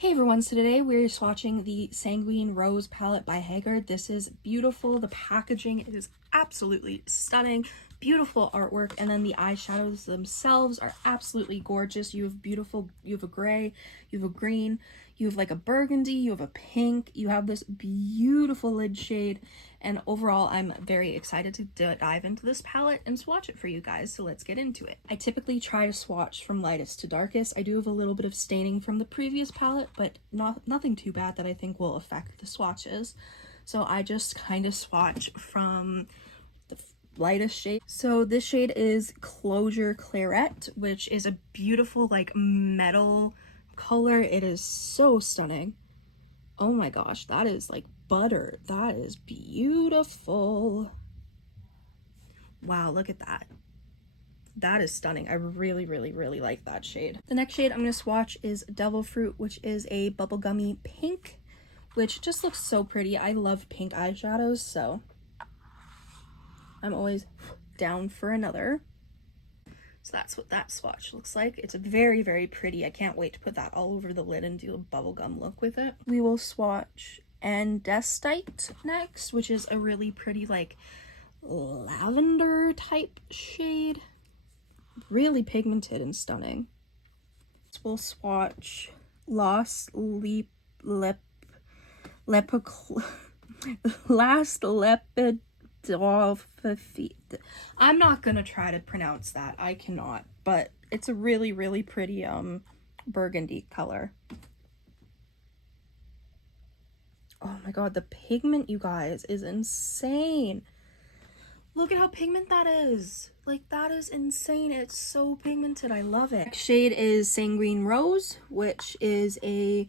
Hey everyone, so today we're swatching the Sanguine Rose palette by Haggard. This is beautiful. The packaging is absolutely stunning. Beautiful artwork, and then the eyeshadows themselves are absolutely gorgeous. You have a gray, you have a green, you have like a burgundy, you have a pink, you have this beautiful lid shade, and overall I'm very excited to dive into this palette and swatch it for you guys, so let's get into it. I typically try to swatch from lightest to darkest. I do have a little bit of staining from the previous palette, but nothing too bad that I think will affect the swatches. So I just kind of swatch from the lightest shade. So this shade is Closure Claret, which is a beautiful like metal color. It is so stunning. Oh my gosh, that is like butter. That is beautiful. Wow, look at that. That is stunning. I really like that shade. The next shade I'm going to swatch is Devil Fruit, which is a bubblegummy pink, which just looks so pretty. I love pink eyeshadows, so I'm always down for another. So that's what that swatch looks like. It's very pretty. I can't wait to put that all over the lid and do a bubblegum look with it. We will swatch Andesite next, which is a really pretty like lavender type shade. Really pigmented and stunning. We'll swatch Last Lepidophyte. I'm not gonna try to pronounce that. I cannot, but it's a really pretty burgundy color. Oh my god, the pigment, you guys, is insane. Look at how pigment that is. Like, that is insane. It's so pigmented. I love it. Next shade is Sanguine Rose, which is a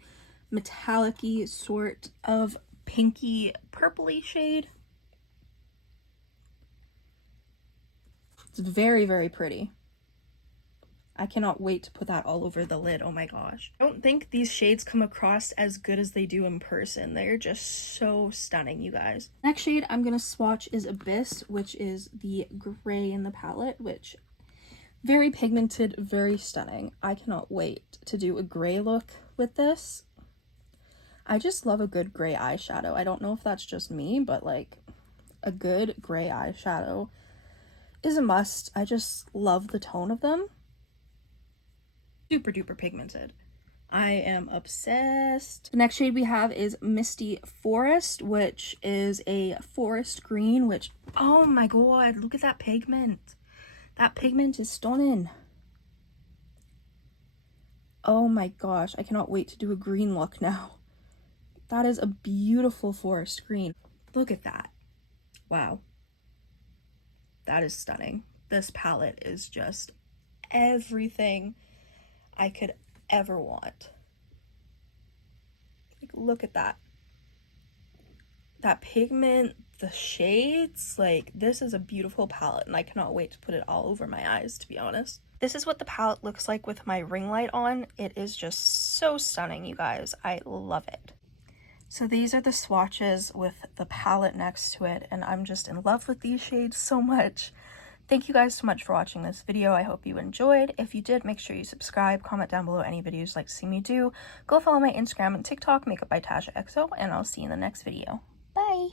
metallic-y sort of pinky purpley shade. It's very pretty. I cannot wait to put that all over the lid. Oh my gosh. I don't think these shades come across as good as they do in person. They're just so stunning, you guys. Next shade I'm going to swatch is Abyss, which is the gray in the palette, which very pigmented, very stunning. I cannot wait to do a gray look with this. I just love a good gray eyeshadow. I don't know if that's just me, but like a good gray eyeshadow is a must. I just love the tone of them. Super duper pigmented. I am obsessed. The next shade we have is Misty Forest, which is a forest green, which, oh my god, look at that pigment. That pigment is stunning. Oh my gosh, I cannot wait to do a green look now. That is a beautiful forest green. Look at that. Wow. That is stunning. This palette is just everything I could ever want. Like, look at that. That pigment, the shades, like, this is a beautiful palette, and I cannot wait to put it all over my eyes, to be honest. This is what the palette looks like with my ring light on. It is just so stunning, you guys. I love it. So these are the swatches with the palette next to it, and I'm just in love with these shades so much. Thank you guys so much for watching this video. I hope you enjoyed. If you did, make sure you subscribe, comment down below any videos you'd like to see me do. Go follow my Instagram and TikTok, Makeup by Tasha XO, and I'll see you in the next video. Bye!